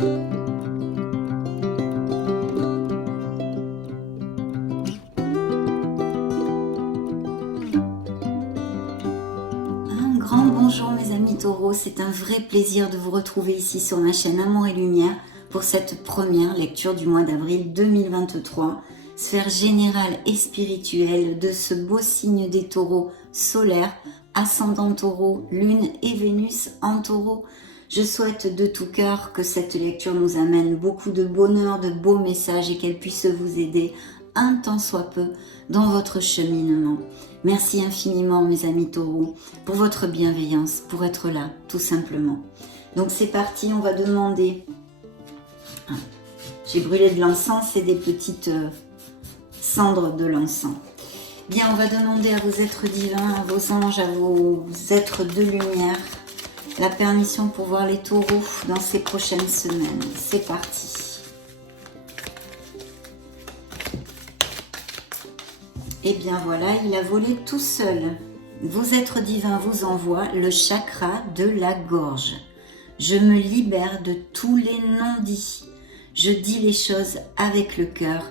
Un grand bonjour mes amis taureaux, c'est un vrai plaisir de vous retrouver ici sur ma chaîne Amour et Lumière pour cette première lecture du mois d'avril 2023, sphère générale et spirituelle de ce beau signe des taureaux solaires, ascendant taureau, lune et Vénus en taureau. Je souhaite de tout cœur que cette lecture nous amène beaucoup de bonheur, de beaux messages et qu'elle puisse vous aider un tant soit peu dans votre cheminement. Merci infiniment mes amis taureaux pour votre bienveillance, pour être là tout simplement. Donc c'est parti, on va demander, j'ai brûlé de l'encens et des petites cendres de l'encens. Bien, on va demander à vos êtres divins, à vos anges, à vos êtres de lumière, la permission pour voir les taureaux dans ces prochaines semaines. C'est parti. Et bien voilà, il a volé tout seul. Vos êtres divins vous envoient le chakra de la gorge. Je me libère de tous les non-dits. Je dis les choses avec le cœur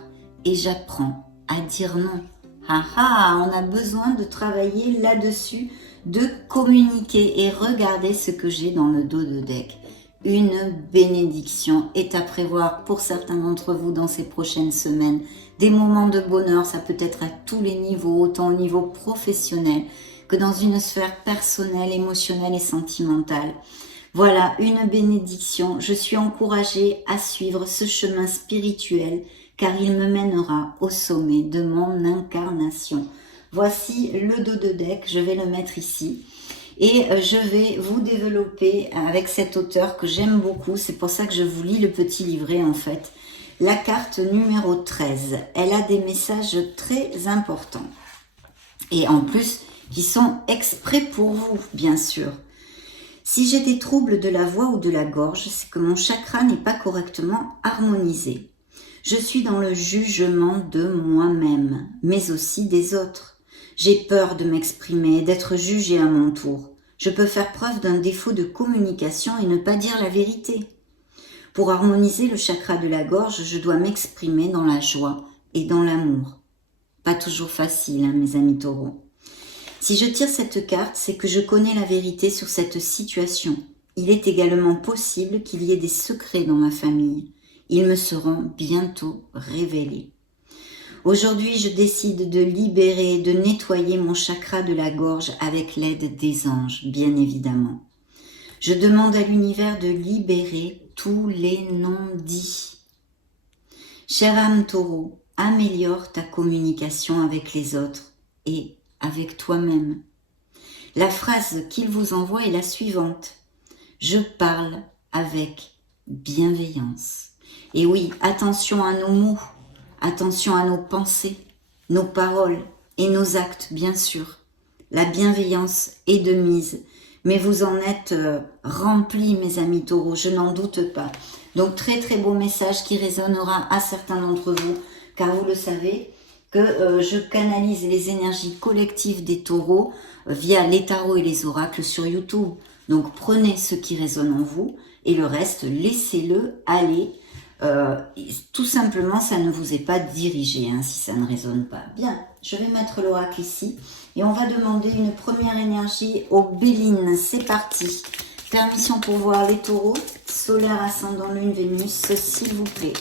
et j'apprends à dire non. Ah ah, on a besoin de travailler là-dessus, de communiquer et regarder ce que j'ai dans le dos de deck. Une bénédiction est à prévoir pour certains d'entre vous dans ces prochaines semaines. Des moments de bonheur, ça peut être à tous les niveaux, autant au niveau professionnel que dans une sphère personnelle, émotionnelle et sentimentale. Voilà, une bénédiction. Je suis encouragée à suivre ce chemin spirituel car il me mènera au sommet de mon incarnation. Voici le dos de deck, je vais le mettre ici. Et je vais vous développer avec cet auteur que j'aime beaucoup. C'est pour ça que je vous lis le petit livret en fait. La carte numéro 13. Elle a des messages très importants. Et en plus, qui sont exprès pour vous, bien sûr. Si j'ai des troubles de la voix ou de la gorge, c'est que mon chakra n'est pas correctement harmonisé. Je suis dans le jugement de moi-même, mais aussi des autres. J'ai peur de m'exprimer, d'être jugée à mon tour. Je peux faire preuve d'un défaut de communication et ne pas dire la vérité. Pour harmoniser le chakra de la gorge, je dois m'exprimer dans la joie et dans l'amour. Pas toujours facile, hein, mes amis taureaux. Si je tire cette carte, c'est que je connais la vérité sur cette situation. Il est également possible qu'il y ait des secrets dans ma famille. Ils me seront bientôt révélés. Aujourd'hui, je décide de libérer, de nettoyer mon chakra de la gorge avec l'aide des anges, bien évidemment. Je demande à l'univers de libérer tous les non-dits. Chère âme taureau, améliore ta communication avec les autres et avec toi-même. La phrase qu'il vous envoie est la suivante. Je parle avec bienveillance. Et oui, attention à nos mots, attention à nos pensées, nos paroles et nos actes, bien sûr. La bienveillance est de mise, mais vous en êtes remplis, mes amis taureaux, je n'en doute pas. Donc, très très beau message qui résonnera à certains d'entre vous, car vous le savez, que je canalise les énergies collectives des taureaux via les tarots et les oracles sur YouTube. Donc, prenez ce qui résonne en vous et le reste, laissez-le aller. Tout simplement, ça ne vous est pas dirigé hein, si ça ne résonne pas. Bien, je vais mettre l'oracle ici et on va demander une première énergie aux Bélines. C'est parti. Permission pour voir les taureaux, solaire, ascendant, lune, Vénus, s'il vous plaît.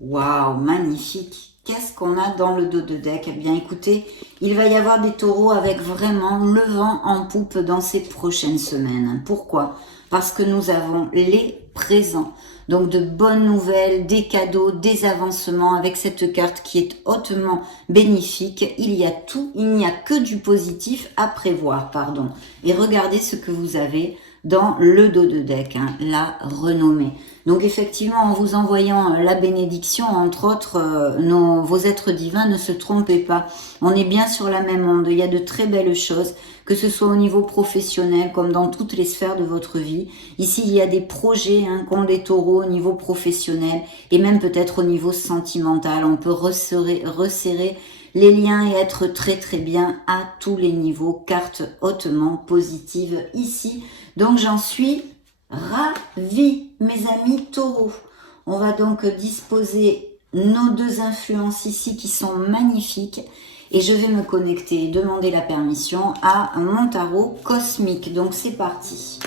Waouh, magnifique. Qu'est-ce qu'on a dans le dos de deck? Eh bien, écoutez, il va y avoir des taureaux avec vraiment le vent en poupe dans ces prochaines semaines. Pourquoi? Parce que nous avons les présents. Donc, de bonnes nouvelles, des cadeaux, des avancements avec cette carte qui est hautement bénéfique. Il y a tout, il n'y a que du positif à prévoir, pardon. Et regardez ce que vous avez dans le dos de deck, hein, la renommée. Donc effectivement, en vous envoyant la bénédiction, entre autres, vos êtres divins, ne se trompez pas. On est bien sur la même onde. Il y a de très belles choses, que ce soit au niveau professionnel, comme dans toutes les sphères de votre vie. Ici, il y a des projets qu'ont les taureaux au niveau professionnel et même peut-être au niveau sentimental. On peut resserrer les liens et être très très bien à tous les niveaux. Carte hautement positive ici. Donc j'en suis ravie, mes amis taureaux. On va donc disposer nos deux influences ici qui sont magnifiques. Et je vais me connecter et demander la permission à mon tarot cosmique. Donc c'est parti.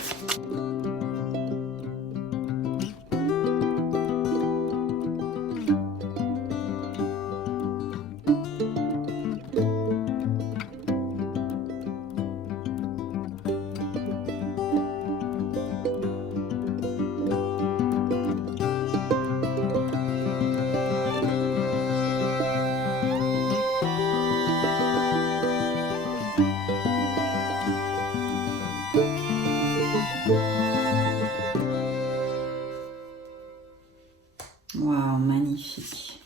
Waouh, magnifique.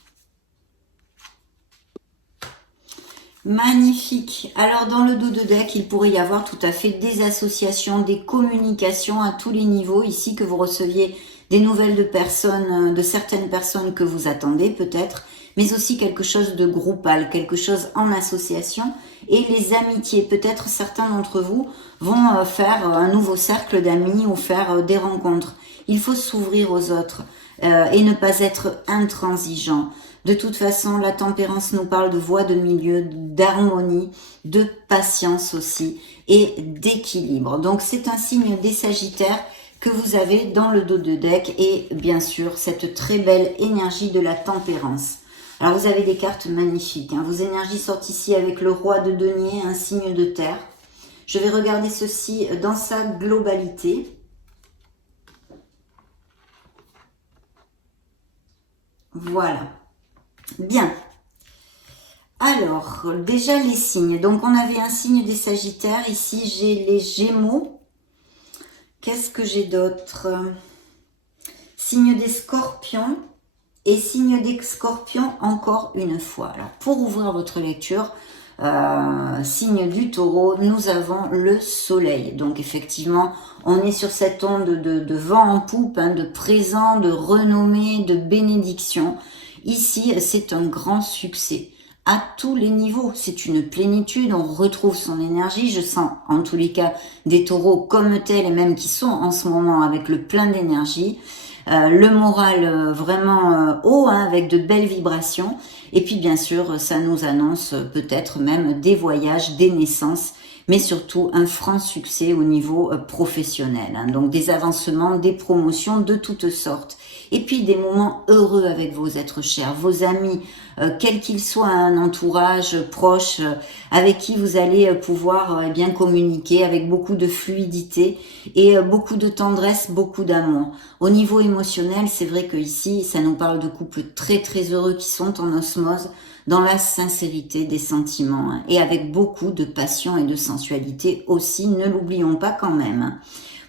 Magnifique. Alors, dans le dos de deck, il pourrait y avoir tout à fait des associations, des communications à tous les niveaux. Ici, que vous receviez des nouvelles de personnes, de certaines personnes que vous attendez peut-être, mais aussi quelque chose de groupal, quelque chose en association. Et les amitiés, peut-être certains d'entre vous vont faire un nouveau cercle d'amis ou faire des rencontres. Il faut s'ouvrir aux autres. Et ne pas être intransigeant. De toute façon, la tempérance nous parle de voie de milieu, d'harmonie, de patience aussi et d'équilibre. Donc c'est un signe des Sagittaires que vous avez dans le dos de deck et bien sûr cette très belle énergie de la tempérance. Alors vous avez des cartes magnifiques. Vos énergies sortent ici avec le roi de denier, un signe de terre. Je vais regarder ceci dans sa globalité. Voilà. Bien. Alors, déjà les signes. Donc, on avait un signe des Sagittaires. Ici, j'ai les Gémeaux. Qu'est-ce que j'ai d'autre? Signe des Scorpions. Et signe des Scorpions encore une fois. Alors, pour ouvrir votre lecture, signe du Taureau, nous avons le Soleil. Donc, effectivement, on est sur cette onde de vent en poupe, de présent, de renommée, de bénédiction. Ici, c'est un grand succès à tous les niveaux. C'est une plénitude, on retrouve son énergie. Je sens en tous les cas des taureaux comme tels et même qui sont en ce moment avec le plein d'énergie. Le moral vraiment haut, avec de belles vibrations. Et puis bien sûr, ça nous annonce peut-être même des voyages, des naissances, mais surtout un franc succès au niveau professionnel. Donc des avancements, des promotions de toutes sortes. Et puis des moments heureux avec vos êtres chers, vos amis, quel qu'il soit, un entourage proche, avec qui vous allez pouvoir bien communiquer avec beaucoup de fluidité et beaucoup de tendresse, beaucoup d'amour. Au niveau émotionnel, c'est vrai que ici, ça nous parle de couples très très heureux qui sont en osmose, dans la sincérité des sentiments et avec beaucoup de passion et de sensualité aussi, ne l'oublions pas quand même.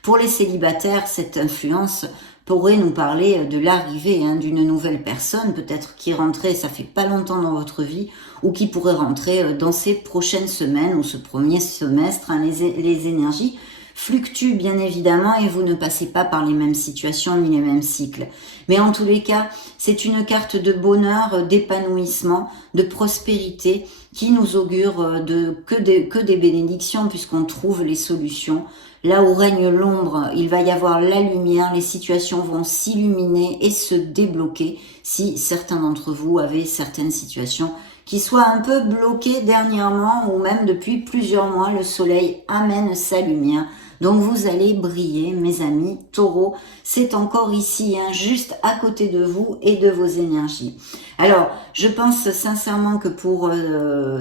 Pour les célibataires, cette influence pourrait nous parler de l'arrivée d'une nouvelle personne, peut-être qui rentrait, ça fait pas longtemps dans votre vie, ou qui pourrait rentrer dans ces prochaines semaines ou ce premier semestre. Les énergies fluctuent bien évidemment et vous ne passez pas par les mêmes situations ni les mêmes cycles. Mais en tous les cas, c'est une carte de bonheur, d'épanouissement, de prospérité qui nous augure que des bénédictions puisqu'on trouve les solutions. Là où règne l'ombre, il va y avoir la lumière, les situations vont s'illuminer et se débloquer si certains d'entre vous avaient certaines situations qui soient un peu bloquées dernièrement ou même depuis plusieurs mois. Le soleil amène sa lumière. Donc vous allez briller, mes amis taureaux. C'est encore ici, juste à côté de vous et de vos énergies. Alors, je pense sincèrement que pour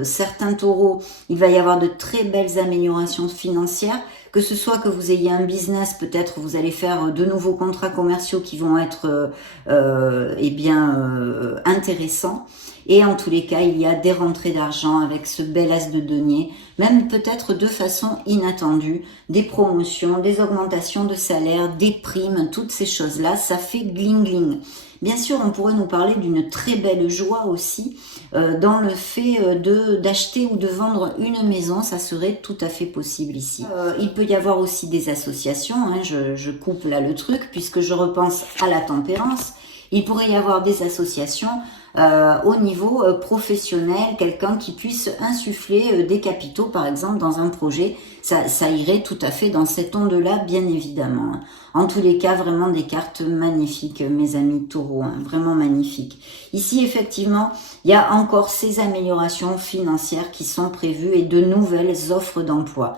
certains taureaux, il va y avoir de très belles améliorations financières. Que ce soit que vous ayez un business, peut-être vous allez faire de nouveaux contrats commerciaux qui vont être intéressants. Et en tous les cas, il y a des rentrées d'argent avec ce bel as de denier, même peut-être de façon inattendue, des promotions, des augmentations de salaire, des primes, toutes ces choses-là, ça fait gling-gling. Bien sûr, on pourrait nous parler d'une très belle joie aussi dans le fait d'acheter ou de vendre une maison, ça serait tout à fait possible ici. Il peut y avoir aussi des associations, hein, je coupe là le truc puisque je repense à la tempérance. Il pourrait y avoir des associations au niveau professionnel, quelqu'un qui puisse insuffler des capitaux par exemple dans un projet, ça irait tout à fait dans cette onde-là bien évidemment. En tous les cas, vraiment des cartes magnifiques mes amis taureaux, hein, vraiment magnifiques. Ici effectivement, il y a encore ces améliorations financières qui sont prévues et de nouvelles offres d'emploi.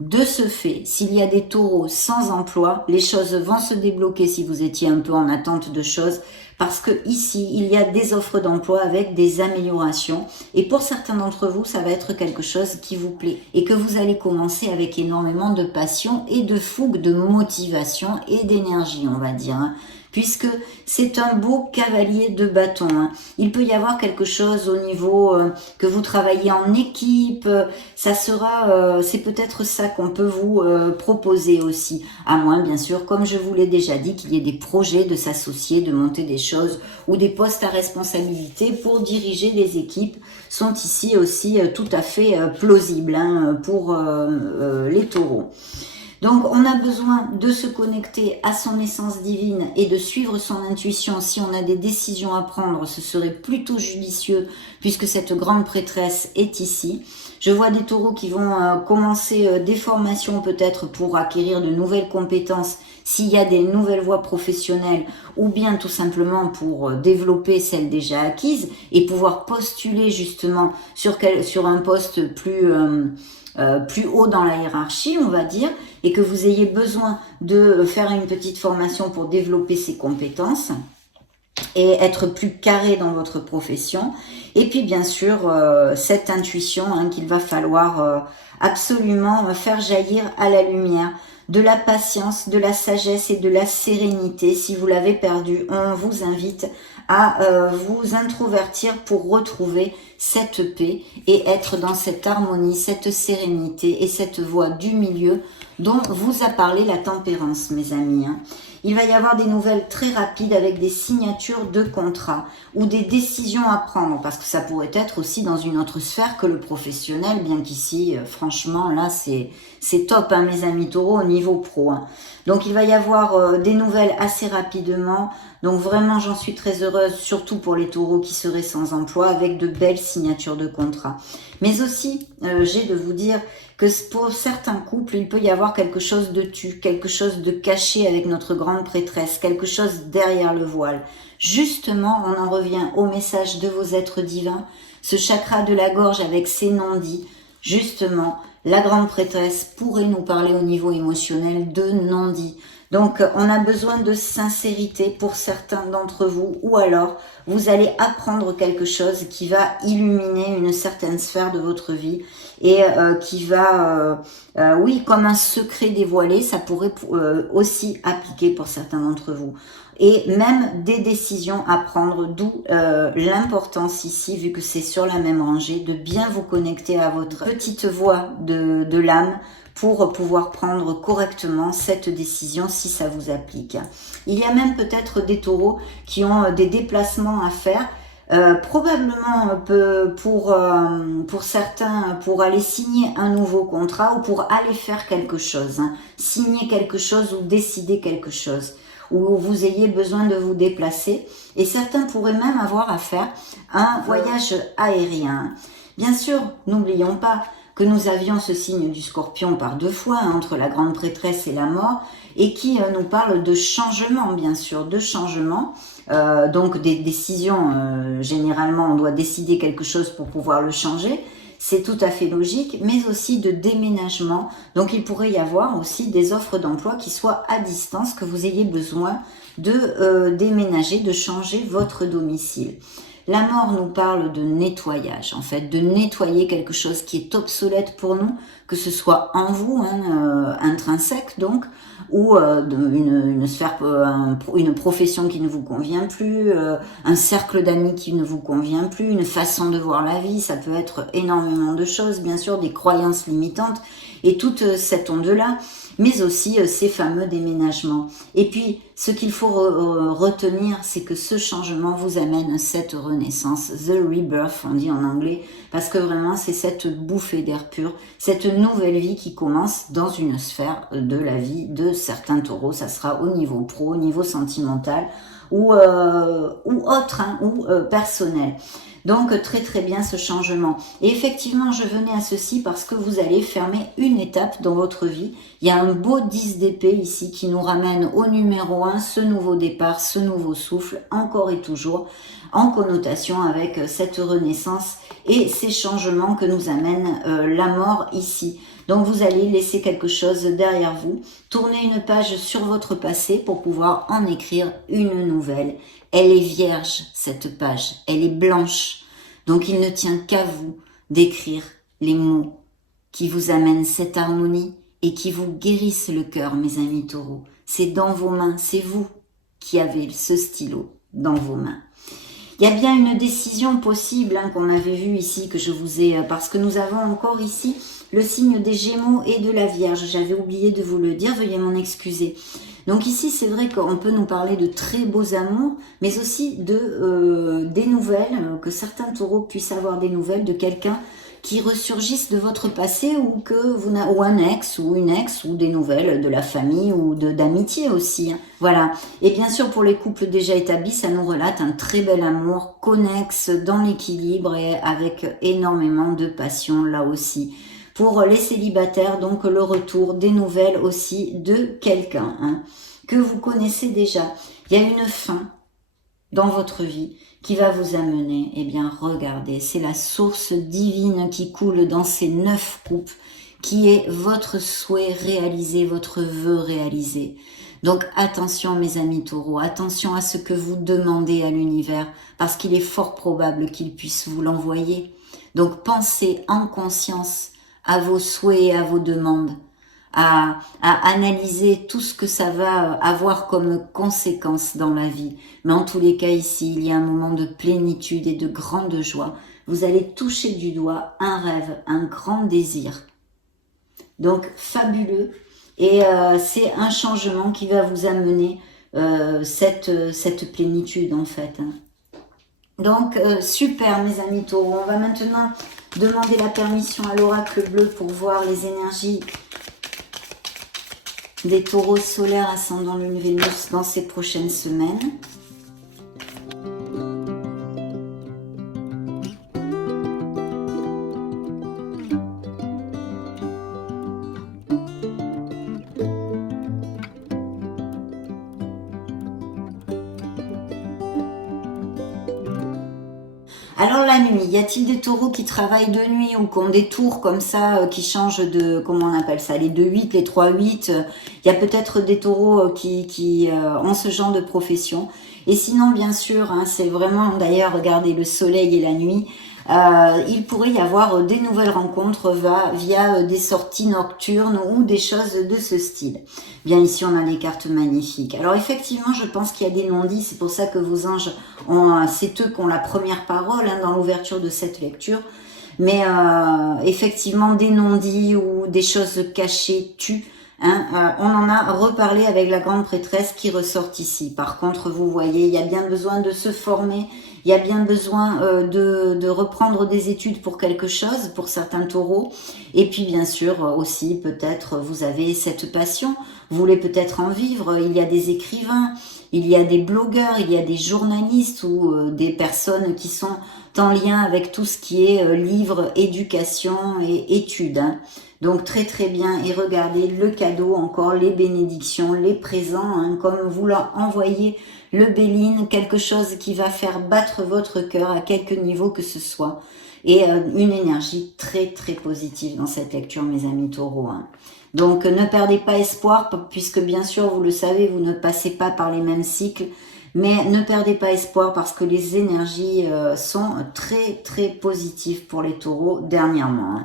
De ce fait, s'il y a des taureaux sans emploi, les choses vont se débloquer si vous étiez un peu en attente de choses, parce que ici, il y a des offres d'emploi avec des améliorations. Et pour certains d'entre vous, ça va être quelque chose qui vous plaît et que vous allez commencer avec énormément de passion et de fougue, de motivation et d'énergie, on va dire, hein, puisque c'est un beau cavalier de bâton. Hein. Il peut y avoir quelque chose au niveau que vous travaillez en équipe, ça sera, c'est peut-être ça qu'on peut vous proposer aussi, à moins bien sûr, comme je vous l'ai déjà dit, qu'il y ait des projets de s'associer, de monter des choses ou des postes à responsabilité pour diriger les équipes sont ici aussi tout à fait plausibles hein, pour les taureaux. Donc, on a besoin de se connecter à son essence divine et de suivre son intuition. Si on a des décisions à prendre, ce serait plutôt judicieux puisque cette grande prêtresse est ici. Je vois des taureaux qui vont commencer des formations peut-être pour acquérir de nouvelles compétences s'il y a des nouvelles voies professionnelles ou bien tout simplement pour développer celles déjà acquises et pouvoir postuler justement sur un poste plus haut dans la hiérarchie, on va dire, et que vous ayez besoin de faire une petite formation pour développer ces compétences et être plus carré dans votre profession. Et puis bien sûr, cette intuition hein, qu'il va falloir absolument faire jaillir à la lumière, de la patience, de la sagesse et de la sérénité. Si vous l'avez perdu, on vous invite à vous introvertir pour retrouver cette paix et être dans cette harmonie, cette sérénité et cette voie du milieu dont vous a parlé la tempérance, mes amis. Hein. Il va y avoir des nouvelles très rapides avec des signatures de contrats ou des décisions à prendre, parce que ça pourrait être aussi dans une autre sphère que le professionnel, bien qu'ici, franchement, là, c'est top, hein, mes amis taureaux, au niveau pro. Hein. Donc, il va y avoir des nouvelles assez rapidement. Donc, vraiment, j'en suis très heureuse, surtout pour les taureaux qui seraient sans emploi, avec de belles signatures de contrats. Mais aussi, j'ai de vous dire que pour certains couples, il peut y avoir quelque chose de quelque chose de caché avec notre grande prêtresse, quelque chose derrière le voile. Justement, on en revient au message de vos êtres divins, ce chakra de la gorge avec ses non-dits. Justement, la grande prêtresse pourrait nous parler au niveau émotionnel de non-dits. Donc, on a besoin de sincérité pour certains d'entre vous, ou alors vous allez apprendre quelque chose qui va illuminer une certaine sphère de votre vie et qui va, oui, comme un secret dévoilé, ça pourrait aussi appliquer pour certains d'entre vous. Et même des décisions à prendre, d'où l'importance ici, vu que c'est sur la même rangée, de bien vous connecter à votre petite voix de l'âme, pour pouvoir prendre correctement cette décision si ça vous applique. Il y a même peut-être des taureaux qui ont des déplacements à faire, probablement pour certains pour aller signer un nouveau contrat ou pour aller faire quelque chose, hein, signer quelque chose ou décider quelque chose, où vous ayez besoin de vous déplacer, et certains pourraient même avoir à faire un voyage aérien. Bien sûr, n'oublions pas que nous avions ce signe du Scorpion par 2 fois, hein, entre la grande prêtresse et la mort, et qui nous parle de changement, bien sûr, de changement, donc des décisions, généralement on doit décider quelque chose pour pouvoir le changer, c'est tout à fait logique, mais aussi de déménagement, donc il pourrait y avoir aussi des offres d'emploi qui soient à distance, que vous ayez besoin de déménager, de changer votre domicile. La mort nous parle de nettoyage, en fait, de nettoyer quelque chose qui est obsolète pour nous, que ce soit en vous, intrinsèque donc, ou une sphère, une profession qui ne vous convient plus, un cercle d'amis qui ne vous convient plus, une façon de voir la vie, ça peut être énormément de choses, bien sûr, des croyances limitantes, et toute cette onde-là, mais aussi ces fameux déménagements. Et puis, ce qu'il faut retenir, c'est que ce changement vous amène cette renaissance, the rebirth, on dit en anglais, parce que vraiment, c'est cette bouffée d'air pur, cette nouvelle vie qui commence dans une sphère de la vie de certains taureaux. Ça sera au niveau pro, au niveau sentimental, ou autre, ou personnel. Donc très très bien ce changement. Et effectivement, je venais à ceci parce que vous allez fermer une étape dans votre vie. Il y a un beau 10 d'épée ici qui nous ramène au numéro 1, ce nouveau départ, ce nouveau souffle, encore et toujours, en connotation avec cette renaissance et ces changements que nous amène la mort ici. Donc vous allez laisser quelque chose derrière vous, tourner une page sur votre passé pour pouvoir en écrire une nouvelle. Elle est vierge, cette page, elle est blanche. Donc il ne tient qu'à vous d'écrire les mots qui vous amènent cette harmonie et qui vous guérissent le cœur, mes amis taureaux. C'est dans vos mains, c'est vous qui avez ce stylo dans vos mains. Il y a bien une décision possible qu'on avait vue ici, que je vous ai, parce que nous avons encore ici le signe des Gémeaux et de la Vierge. J'avais oublié de vous le dire, veuillez m'en excuser. Donc ici, c'est vrai qu'on peut nous parler de très beaux amours, mais aussi de des nouvelles, que certains taureaux puissent avoir des nouvelles de quelqu'un qui ressurgisse de votre passé ou ou un ex ou une ex ou des nouvelles de la famille ou d'amitié aussi. Voilà. Et bien sûr, pour les couples déjà établis, ça nous relate un très bel amour connexe dans l'équilibre et avec énormément de passion là aussi. Pour les célibataires, donc le retour des nouvelles aussi de quelqu'un que vous connaissez déjà. Il y a une fin dans votre vie qui va vous amener, eh bien regardez, c'est la source divine qui coule dans ces 9 coupes, qui est votre souhait réalisé, votre vœu réalisé. Donc attention mes amis taureaux, attention à ce que vous demandez à l'univers, parce qu'il est fort probable qu'il puisse vous l'envoyer. Donc pensez en conscience à vos souhaits et à vos demandes, à analyser tout ce que ça va avoir comme conséquence dans la vie. Mais en tous les cas ici, il y a un moment de plénitude et de grande joie. Vous allez toucher du doigt un rêve, un grand désir. Donc fabuleux. Et c'est un changement qui va vous amener cette plénitude en fait. Donc super mes amis taureaux. On va maintenant demander la permission à l'oracle bleu pour voir les énergies des taureaux solaires ascendant lune Vénus dans ces prochaines semaines. Alors la nuit, y a-t-il des taureaux qui travaillent de nuit ou qui ont des tours comme ça, qui changent de, comment on appelle ça, les 2-8, les 3-8. Il y a peut-être des taureaux qui ont ce genre de profession. Et sinon, bien sûr, c'est vraiment, d'ailleurs, regardez le soleil et la nuit. Il pourrait y avoir des nouvelles rencontres via des sorties nocturnes ou des choses de ce style. Bien ici on a des cartes magnifiques. Alors effectivement je pense qu'il y a des non-dits, c'est pour ça que vos anges, c'est eux qui ont la première parole dans l'ouverture de cette lecture. Mais effectivement des non-dits ou des choses cachées tuent. On en a reparlé avec la grande prêtresse qui ressort ici. Par contre, vous voyez, il y a bien besoin de se former, il y a bien besoin de reprendre des études pour quelque chose, pour certains taureaux. Et puis, bien sûr, aussi, peut-être, vous avez cette passion, vous voulez peut-être en vivre. Il y a des écrivains, il y a des blogueurs, il y a des journalistes ou des personnes qui sont en lien avec tout ce qui est livres, éducation et études. Donc très très bien, et regardez le cadeau, encore les bénédictions, les présents, comme vous leur envoyez le Béline, quelque chose qui va faire battre votre cœur à quelque niveau que ce soit. Et une énergie très très positive dans cette lecture mes amis taureaux. Donc ne perdez pas espoir, puisque bien sûr vous le savez, vous ne passez pas par les mêmes cycles. Mais ne perdez pas espoir parce que les énergies sont très très positives pour les taureaux dernièrement.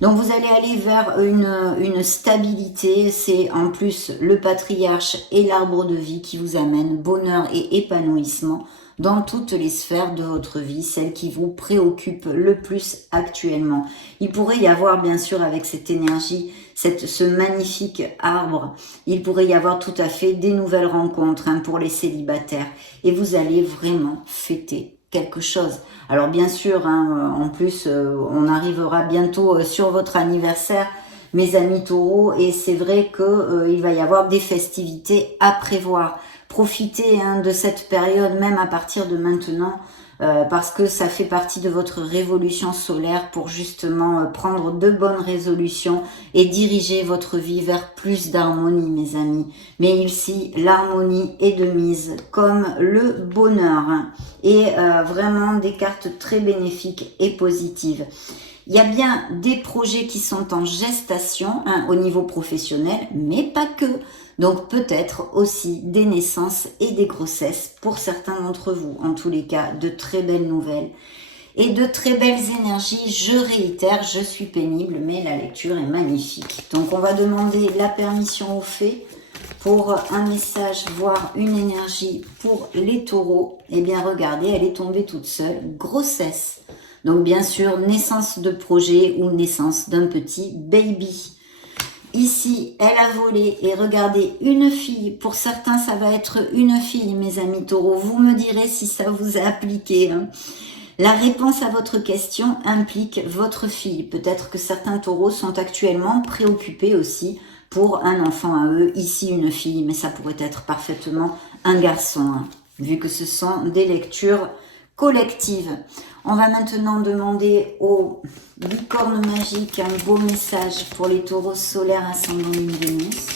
Donc vous allez aller vers une stabilité, c'est en plus le patriarche et l'arbre de vie qui vous amènent bonheur et épanouissement dans toutes les sphères de votre vie, celles qui vous préoccupent le plus actuellement. Il pourrait y avoir bien sûr avec cette énergie, ce magnifique arbre, il pourrait y avoir tout à fait des nouvelles rencontres pour les célibataires et vous allez vraiment fêter quelque chose. Alors bien sûr, en plus, on arrivera bientôt sur votre anniversaire, mes amis taureaux, et c'est vrai qu'il va y avoir des festivités à prévoir. Profitez de cette période, même à partir de maintenant, parce que ça fait partie de votre révolution solaire pour justement prendre de bonnes résolutions et diriger votre vie vers plus d'harmonie, mes amis. Mais ici, l'harmonie est de mise, comme le bonheur, et vraiment des cartes très bénéfiques et positives. Il y a bien des projets qui sont en gestation au niveau professionnel, mais pas que. Donc peut-être aussi des naissances et des grossesses pour certains d'entre vous. En tous les cas, de très belles nouvelles et de très belles énergies. Je réitère, je suis pénible, mais la lecture est magnifique. Donc on va demander la permission aux fées pour un message, voire une énergie pour les taureaux. Eh bien regardez, elle est tombée toute seule. Grossesse. Donc bien sûr, naissance de projet ou naissance d'un petit baby. Ici, elle a volé et regardez, une fille. Pour certains, ça va être une fille, mes amis taureaux. Vous me direz si ça vous a appliqué. La réponse à votre question implique votre fille. Peut-être que certains taureaux sont actuellement préoccupés aussi pour un enfant à eux. Ici, une fille, mais ça pourrait être parfaitement un garçon, vu que ce sont des lectures collectives. On va maintenant demander aux licornes magiques un beau message pour les taureaux solaires ascendant lune Vénus.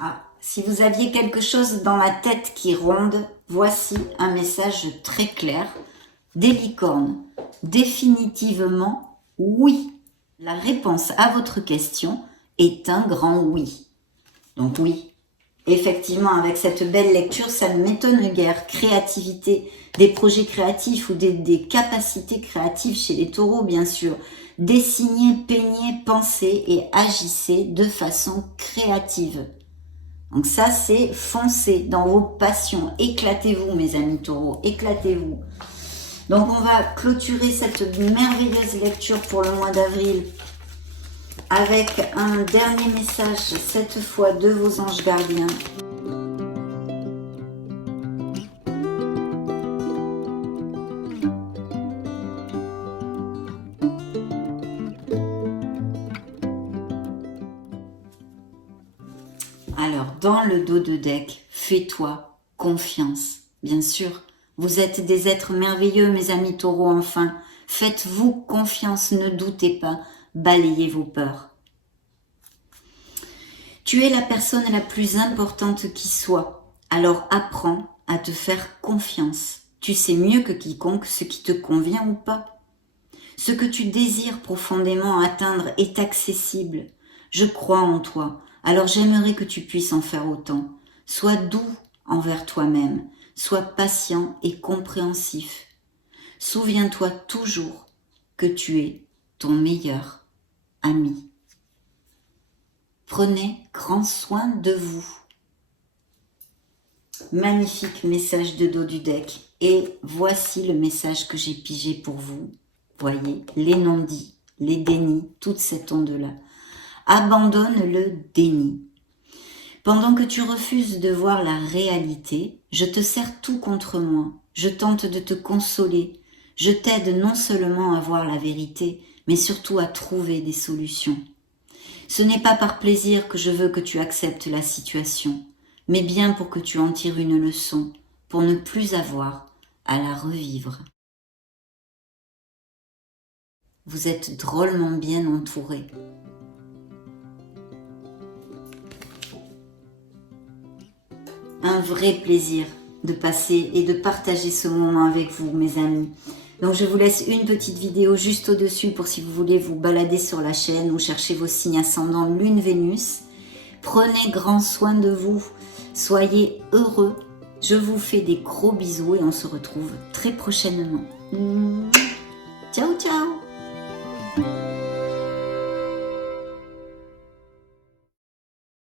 Ah, si vous aviez quelque chose dans la tête qui ronde, voici un message très clair des licornes. Définitivement, oui. La réponse à votre question est un grand oui. Donc oui, effectivement, avec cette belle lecture, ça ne m'étonne guère. Créativité, des projets créatifs ou des capacités créatives chez les taureaux, bien sûr. Dessinez, peignez, pensez et agissez de façon créative. Donc ça, c'est foncez dans vos passions. Éclatez-vous, mes amis taureaux, éclatez-vous. Donc on va clôturer cette merveilleuse lecture pour le mois d'avril avec un dernier message, cette fois de vos anges gardiens. Alors, dans le dos de deck, fais-toi confiance, bien sûr. Vous êtes des êtres merveilleux, mes amis taureaux, enfin. Faites-vous confiance, ne doutez pas, balayez vos peurs. Tu es la personne la plus importante qui soit, alors apprends à te faire confiance. Tu sais mieux que quiconque ce qui te convient ou pas. Ce que tu désires profondément atteindre est accessible. Je crois en toi, alors j'aimerais que tu puisses en faire autant. Sois doux envers toi-même. Sois patient et compréhensif. Souviens-toi toujours que tu es ton meilleur ami. Prenez grand soin de vous. Magnifique message de dos du deck. Et voici le message que j'ai pigé pour vous. Voyez, les non-dits, les dénis, toute cette onde-là. Abandonne le déni. Pendant que tu refuses de voir la réalité, je te serre tout contre moi. Je tente de te consoler. Je t'aide non seulement à voir la vérité, mais surtout à trouver des solutions. Ce n'est pas par plaisir que je veux que tu acceptes la situation, mais bien pour que tu en tires une leçon, pour ne plus avoir à la revivre. Vous êtes drôlement bien entouré. Un vrai plaisir de passer et de partager ce moment avec vous, mes amis. Donc je vous laisse une petite vidéo juste au-dessus pour si vous voulez vous balader sur la chaîne ou chercher vos signes ascendants Lune, Vénus. Prenez grand soin de vous, soyez heureux. Je vous fais des gros bisous et on se retrouve très prochainement. Ciao, ciao!